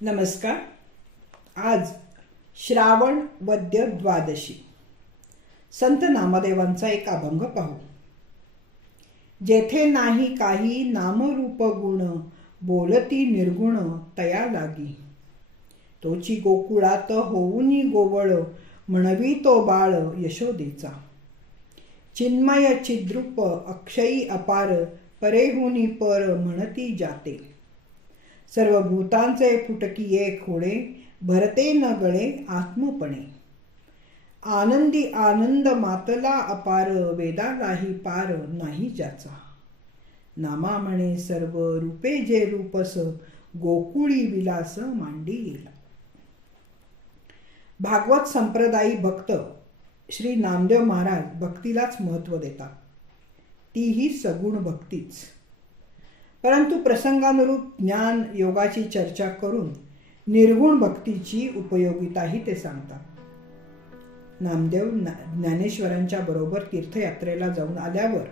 नमस्कार. आज श्रावण वद्य द्वादशी. संत नामदेवांचा एक अभंग पाहू. जेथे नाही काही नामरूप गुण बोलती निर्गुण तया लागी. तोची गोकुळात होऊनी गोवळ म्हणवी तो बाळ यशोदेचा. चिन्मय चिद्रूप अक्षयी अपार परेहुनी पर म्हणती जाते. सर्व भूतांचे फुटकी एक होणे भरते न गळे आत्मपणे. आनंदी आनंद मातला अपार वेदालाही पार नाही ज्याचा. नामा म्हणे सर्व रूपे जे रूपस गोकुळी विलास मांडी गेला. भागवत संप्रदायी भक्त श्री नामदेव महाराज भक्तीलाच महत्त्व देतात. तीही सगुण भक्तीच. परंतु प्रसंगानुरूप ज्ञान योगाची चर्चा करून निर्गुण भक्तीची उपयोगिताही ते सांगतात. नामदेव ज्ञानेश्वरांच्या बरोबर तीर्थयात्रेला जाऊन आल्यावर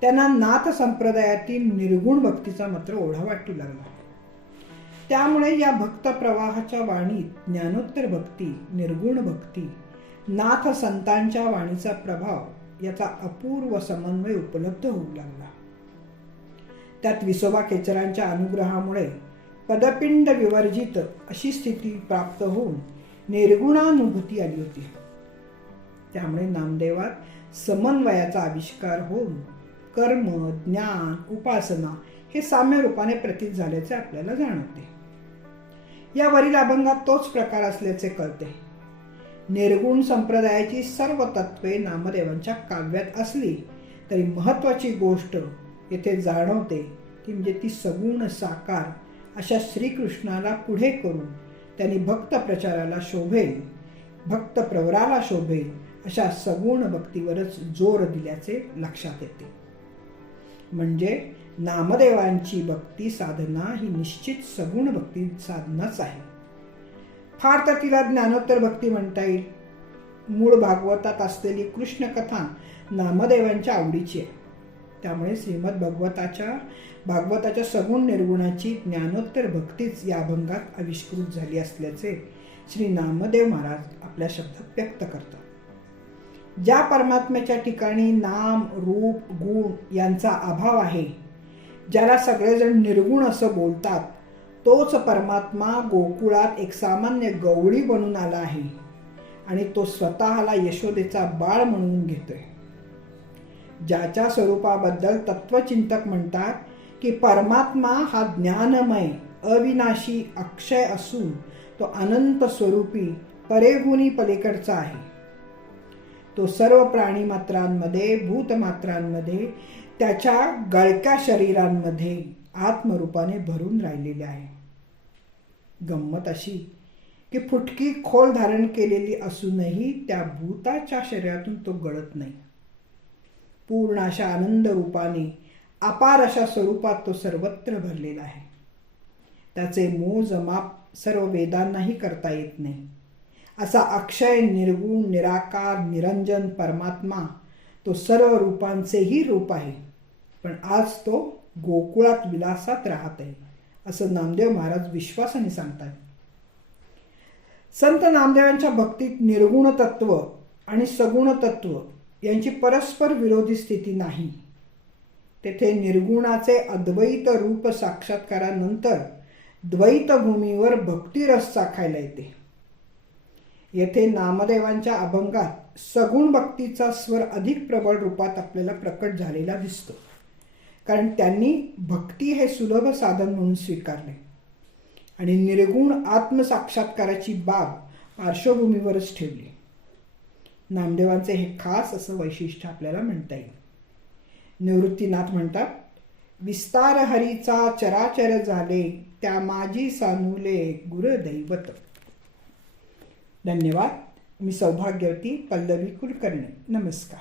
त्यांना नाथ संप्रदायातील निर्गुण भक्तीचा मात्र ओढा वाटू लागला. त्यामुळे या भक्त प्रवाहाच्या वाणीत ज्ञानोत्तर भक्ती निर्गुण भक्ती नाथ संतांच्या वाणीचा प्रभाव याचा अपूर्व समन्वय उपलब्ध होऊ लागला. त्यात विसोबा खेचरांच्या अनुग्रहामुळे पदपिंड विवर्जित अशी स्थिती प्राप्त होऊन निर्गुणानुभूती आली होती. त्यामुळे नामदेवात समन्वयाचा आविष्कार होऊन कर्म ज्ञान उपासना हे साम्य रूपाने प्रतीत झाल्याचे आपल्याला जाणवते. या वरील अभंगात तोच प्रकार असल्याचे कळते. निर्गुण संप्रदायाची सर्व तत्वे नामदेवांच्या काव्यात असली तरी महत्वाची गोष्ट येथे जाणवते ती म्हणजे ती सगुण साकार अशा श्रीकृष्णाला पुढे करून त्यांनी भक्त प्रचाराला शोभेल भक्त प्रवराला शोभेल अशा सगुण भक्तीवरच जोर दिल्याचे लक्षात येते. म्हणजे नामदेवांची भक्ती साधना ही निश्चित सगुण भक्ती साधनाच आहे. फार तर तिला ज्ञानोत्तर भक्ती म्हणता येईल. मूळ भागवतात असलेली कृष्ण कथा नामदेवांच्या आवडीची आहे. त्यामुळे श्रीमद भगवताच्या भागवताच्या सगुण निर्गुणाची ज्ञानोत्तर भक्तीच या अभंगात आविष्कृत झाली असल्याचे श्री नामदेव महाराज आपल्या शब्दात व्यक्त करतात. ज्या परमात्म्याच्या ठिकाणी नाम रूप गुण यांचा अभाव आहे ज्याला सगळेजण निर्गुण असं बोलतात तोच परमात्मा गोकुळात एक सामान्य गवळी बनून आला आहे आणि तो स्वतःला यशोदेचा बाळ म्हणून घेतोय. ज्याच्या स्वरूपाबद्दल तत्वचिंतक म्हणतात की परमात्मा हा ज्ञानमय अविनाशी अक्षय असून तो अनंत स्वरूपी परेगुणी पलीकडचा आहे. तो सर्व प्राणीमात्रांमध्ये भूतमात्रांमध्ये त्याच्या गळक्या शरीरांमध्ये आत्मरूपाने भरून राहिलेले आहे. गंमत अशी की फुटकी खोल धारण केलेली असूनही त्या भूताच्या शरीरातून तो गळत नाही. पूर्ण अशा आनंद रूपाने अपार अशा स्वरूपात तो सर्वत्र भरलेला आहे. त्याचे मोजमाप सर्व वेदांनाही करता येत नाही. असा अक्षय निर्गुण निराकार निरंजन परमात्मा तो सर्व रूपांचेही रूप आहे. पण आज तो गोकुळात विलासात राहत आहे असं नामदेव महाराज विश्वासाने सांगतात. संत नामदेवांच्या भक्तीत निर्गुण तत्व आणि सगुण तत्व यांची परस्पर विरोधी स्थिती नाही. तेथे निर्गुणाचे अद्वैत रूप साक्षात्कारानंतर द्वैत भूमीवर भक्तिरस चाखायला येते. येथे नामदेवांच्या अभंगात सगुण भक्तीचा स्वर अधिक प्रबळ रूपात आपल्याला प्रकट झालेला दिसतो. कारण त्यांनी भक्ती हे सुलभ साधन म्हणून स्वीकारले. आणि निर्गुण आत्मसाक्षात्काराची बाब पार्श्वभूमीवरच ठेवली. नामदेवांचे हे खास असं वैशिष्ट्य आपल्याला म्हणता येईल. निवृत्तीनाथ म्हणतात विस्तार हरीचा चराचर झाले त्या माझी सानुले गुरुदैवत. धन्यवाद. मी सौभाग्यवती पल्लवी कुलकर्णी. नमस्कार.